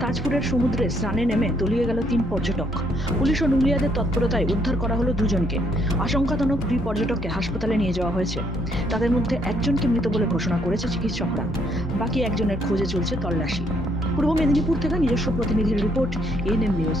তাজপুরের সমুদ্রে স্নানে নেমে তলিয়ে গেল তিন পর্যটক। পুলিশ ও নুলিয়াদের তৎপরতায় উদ্ধার করা হলো দুজনকে। আশঙ্কাজনক দুই পর্যটককে হাসপাতালে নিয়ে যাওয়া হয়েছে। তাদের মধ্যে একজনকে মৃত বলে ঘোষণা করেছে চিকিৎসকরা। বাকি একজনের খোঁজে চলছে তল্লাশি। পূর্ব মেদিনীপুর থেকে নিজস্ব প্রতিনিধির রিপোর্ট এনএম নিউজ।